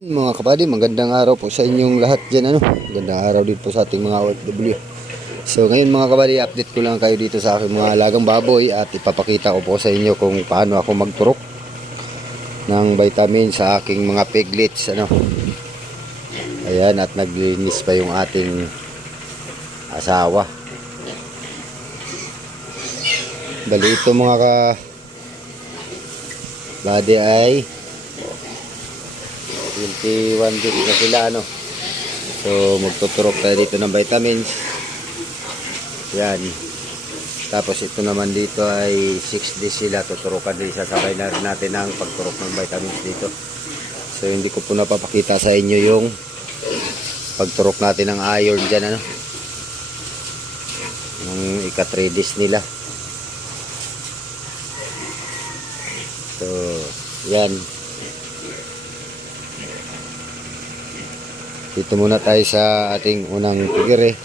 Mga kapadi, magandang araw po sa inyong lahat dyan. Ano? Magandang araw din po sa ating mga OFW. So ngayon mga kabady, update ko lang kayo dito sa aking mga alagang baboy at ipapakita ko po sa inyo kung paano ako magturok ng vitamin sa aking mga piglets. Ano? Ayan, at naglinis pa yung ating asawa. Bali ito mga ka body ay 21 days na sila ano. So magtuturok tayo dito ng vitamins. Yan. Tapos ito naman dito ay 6 days sila tuturukan din sasabay na natin ang pagturok ng vitamins dito. So hindi ko po napapakita sa inyo yung pagturok natin ng iron dyan ano. Ng ika 3 days nila. So yan. Dito muna tayo sa ating unang figure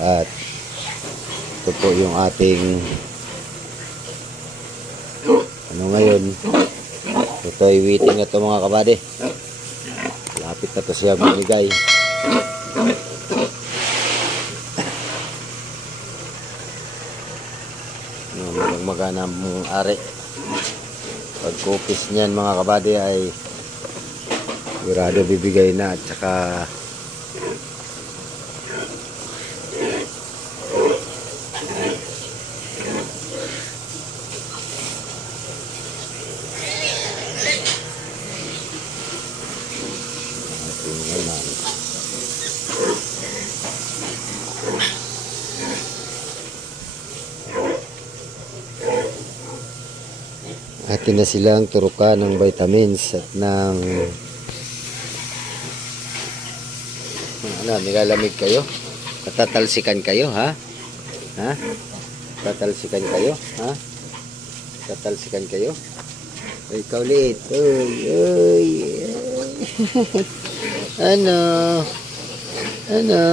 at ito po yung ating ano ngayon. Ito ay waiting na to mga kabady. Lapit na to siya binigay. Magang magana mong ari. Pagkupis niyan mga kabady ay sigurado bibigay na at saka. Atin na silang turukan ng vitamins at ng ano, nilalamig kayo? Katatalsikan kayo, ha? Ha? Tatalsikan kayo, ha? Tatalsikan kayo? Ay, ikaw ulit. Uy, uy. ano? Ano?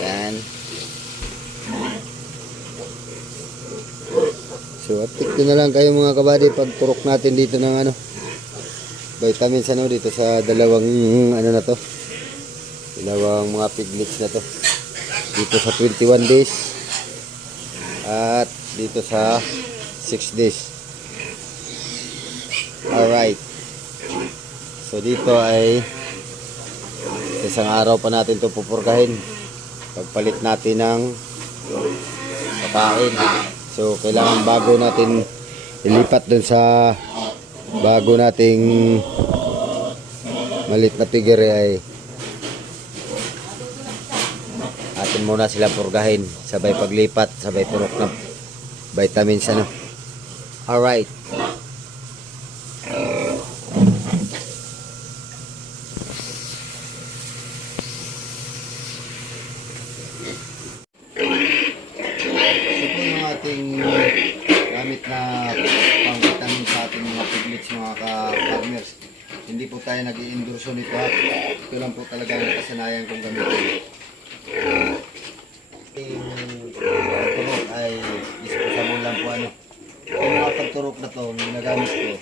Yan. So, update ko na lang kayo mga kabady pag turok natin dito ng ano vitamins ano dito sa dalawang ano na to? Dalawang mga piglets na to. Dito sa 21 days at dito sa 6 days. Alright. So dito ay isang araw pa natin to pupurkahin pagpalit natin ng pakain. So kailangan bago natin ilipat dun sa bago nating malit na figure ay atin muna sila purgahin. Sabay paglipat sabay turok ng vitamins ano. Alright ito po yung ating gamit na tayo nag endorso nito. Ito lang po talaga ang kasanayan kong gamitin. Yung pagturok ay disposable lang po ano. Yung mga pagturok na to, ginagamit ko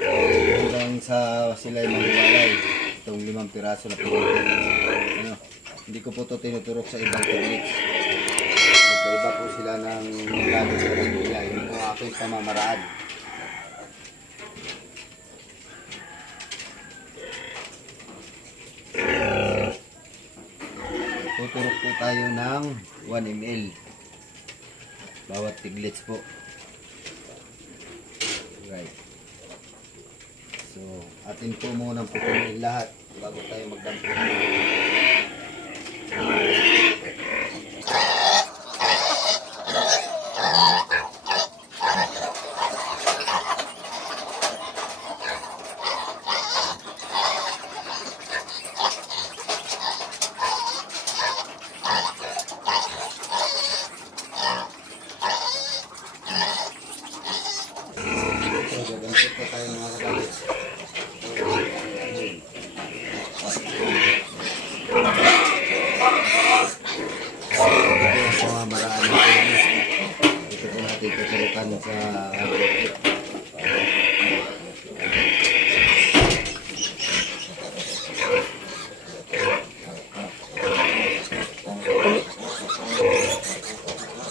hanggang sa sila ay mahiwalay. Itong limang piraso na piglets. Ano, hindi ko po to tinuturok sa ibang piglets. Magkaiba po sila ng gamit sa kanila. Yun po ang aking pamamaraan. Tuturok po tayo ng 1 ml. Bawat piglets po. Right. So, atin po muna pupunin lahat bago tayo magdamping.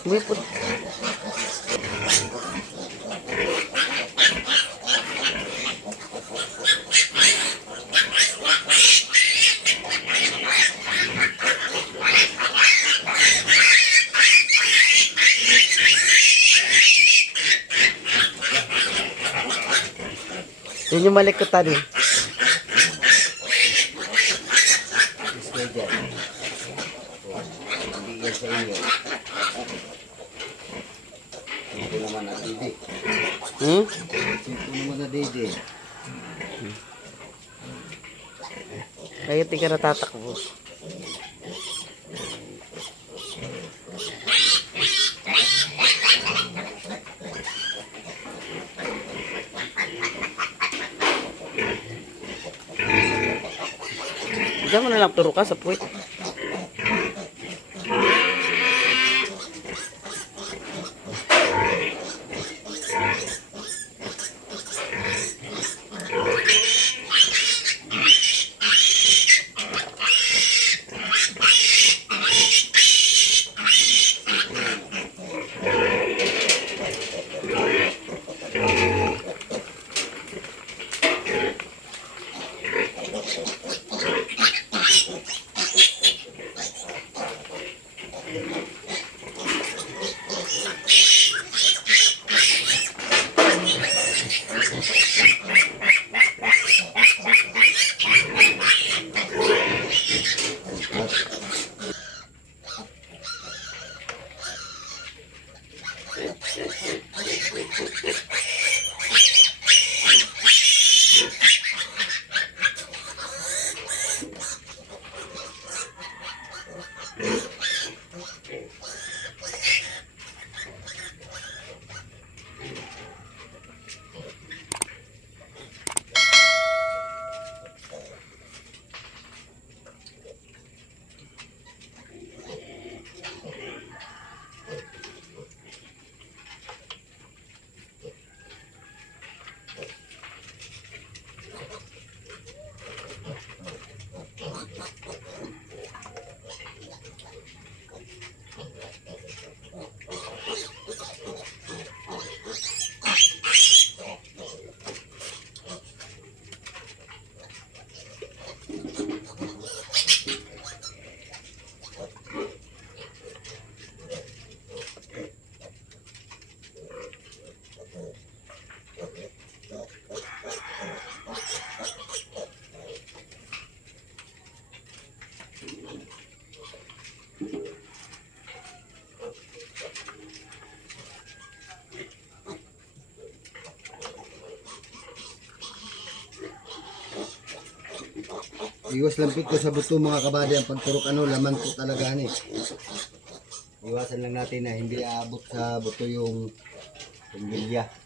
May po. Yun yung malikot tadi. Na. Hmm? Simple naman na didi. Kaya di ka natatakbo. Diyan mo na lang turo ka sa puwit. Iwas lang ko sa buto mga kabady ang pagturok ano, laman po talaga ni. Iwasan lang natin na hindi aabot sa buto yung pumbilya.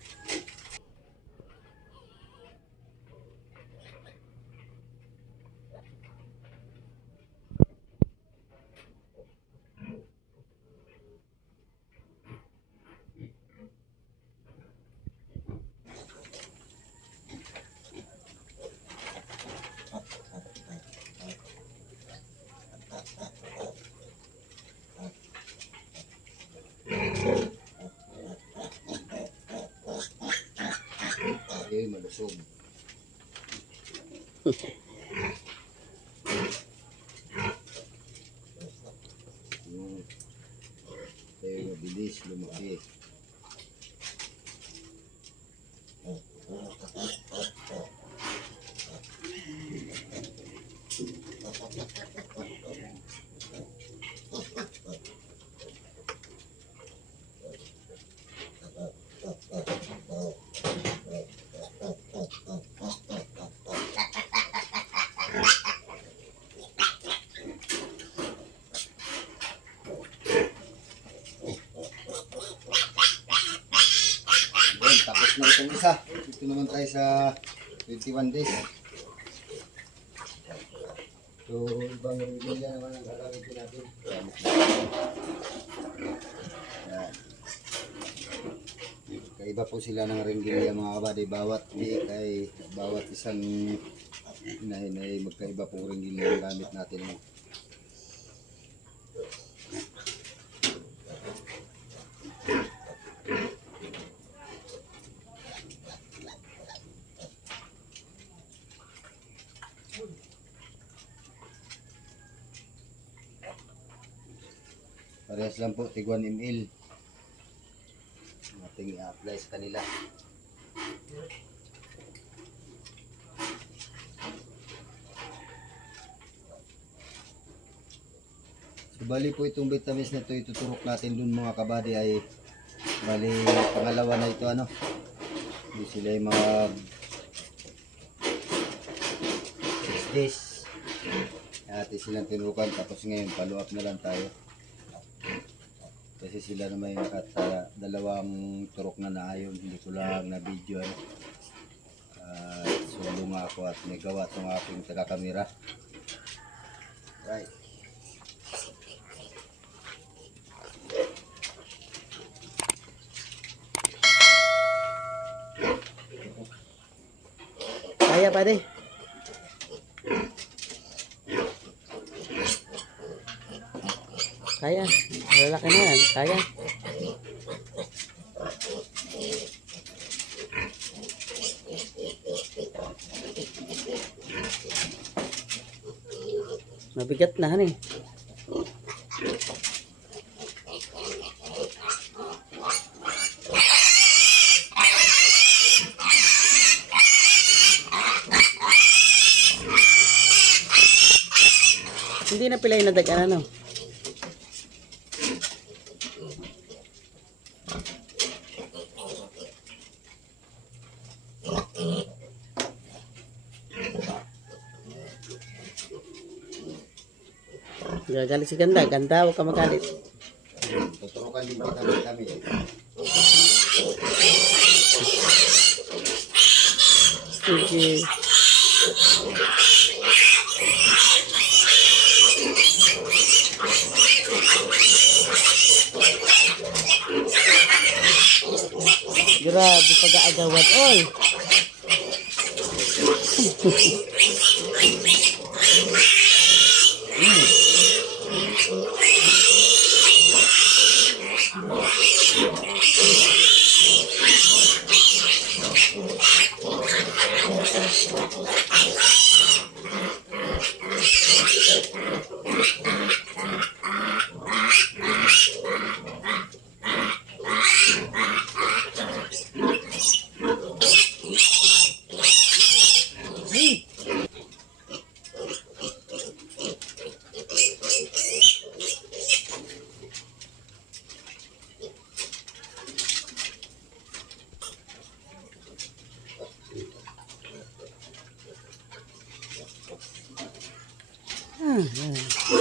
Yung Kaya mabilis lumaki. Yun, tapos na itong isa. Ito naman tayo sa 21 days. So, ibang bilya naman ang gagamitin natin. Yan. Kaiba po sila ng ringgilya mga kabady. Bawat di ay bawat isang inahin ay magkaiba pong ringgilya ang gamit natin. Parehas lang po, tig 1 ml. Ating i-apply sa kanila. So, bali po itong vitamins na ito, ituturok natin dun mga kabady ay bali pangalawa na ito ano. Hindi sila yung mga 6 days. Natin silang tinurukan tapos ngayon follow up na lang tayo. Kasi sila naman yung nakata dalawang turok na naayon, hindi ko lang na video ano. At solo nga ako at may gawa itong aking taga-kamera. Right. Kaya pare. Kaya. Malalaki na yan. Kaya. Mabigat na han eh. Hindi na pila yung nadagan ano. Gagalit si Ganda. Ganda, huwag ka magalit. Din kami. Sige. Grabe pag-aagawan. Oy! ないことがあります。Mm-hmm.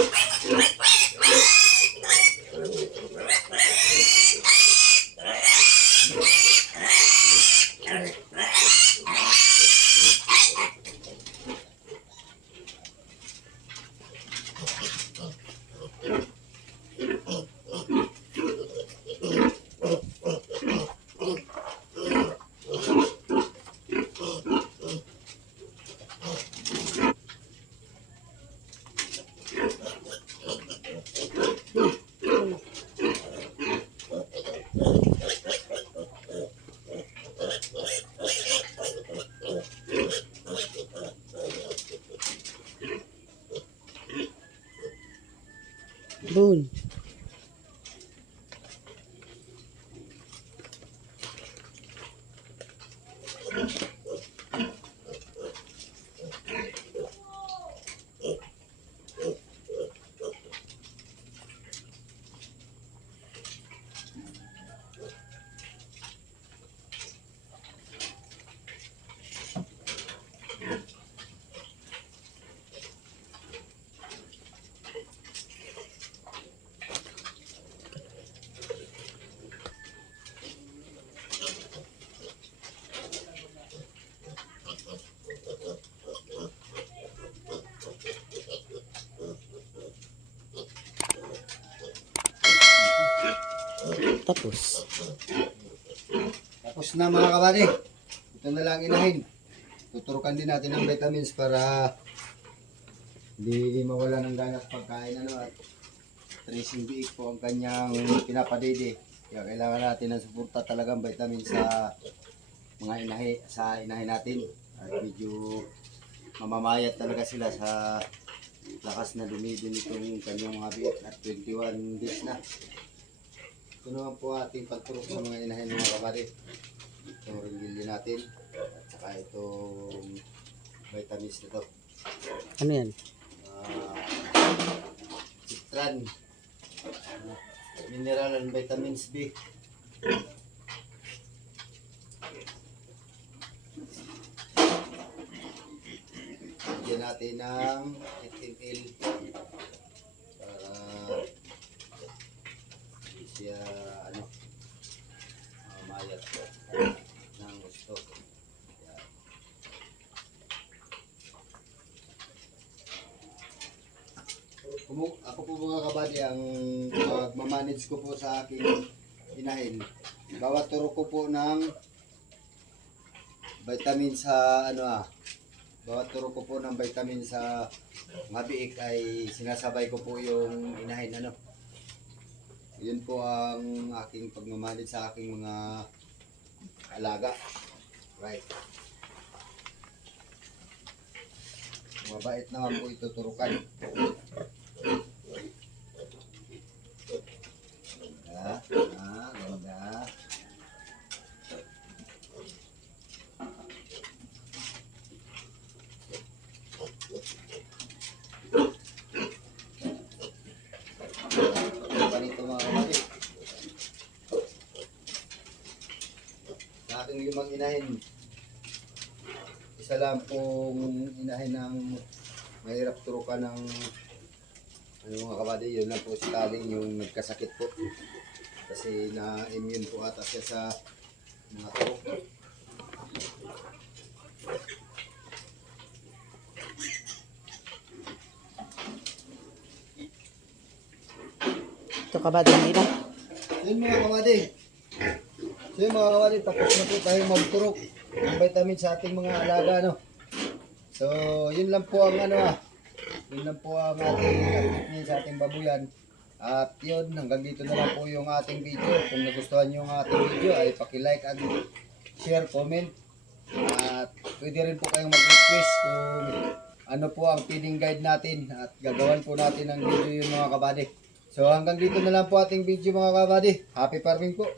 Tapos. Tapos na mga kabady. Ito na lang inahin. Tuturukan din natin ng vitamins para hindi mawala ng gana sa pagkain ano at tracing biik po ang kanyang pinapadede. Kaya kailangan natin ng suporta talagang vitamins sa mga inahi, sa inahin natin. At medyo mamamayat talaga sila sa lakas na dumidin itong kanyang mga biik at 21 days na. Ito naman po ating pagturok sa mga inahin mga kabady. Itong ringgili natin at saka itong vitamins nito. Ano yan? Uh, citran. Mineral and vitamins B. Bigyan natin ng 15 ml para hindi siya ano mamayat po ng gusto. Kumu- ako po mga kabady ang magmamanage ko po sa aking inahin. Bawat turo ko po ng vitamin sa ano ah. Bawat turo ko po ng vitamin sa mga biik ay sinasabay ko po yung inahin ano. Yun po ang aking pagmamanage sa aking mga alaga. Right. Mabait naman po ito turukan. Ganda. Ah, ganda. Ano nito mga kapatid? Sa aking limang inahin, isa lang pong inahin ng mahirap turukan ng ano mga kapatid, yun lang po si Taling yung nagkasakit po. Kasi na-immune po ata siya sa mga turok. Ito ka ba din nila? Yun mga kapatid. So yun mga kapatid, tapos na po tayo magturok ng vitamin sa ating mga alaga. No? So yun lang po ang ano ah. Yun lang po ang ating sa ating babuyan. At yun, hanggang dito na lang po yung ating video. Kung nagustuhan nyo yung ating video ay paki-like at share, comment. At pwede rin po kayong mag-request kung ano po ang feeding guide natin at gagawan po natin ng video yung mga kabady. So hanggang dito na lang po ating video mga kabady. Happy farming po!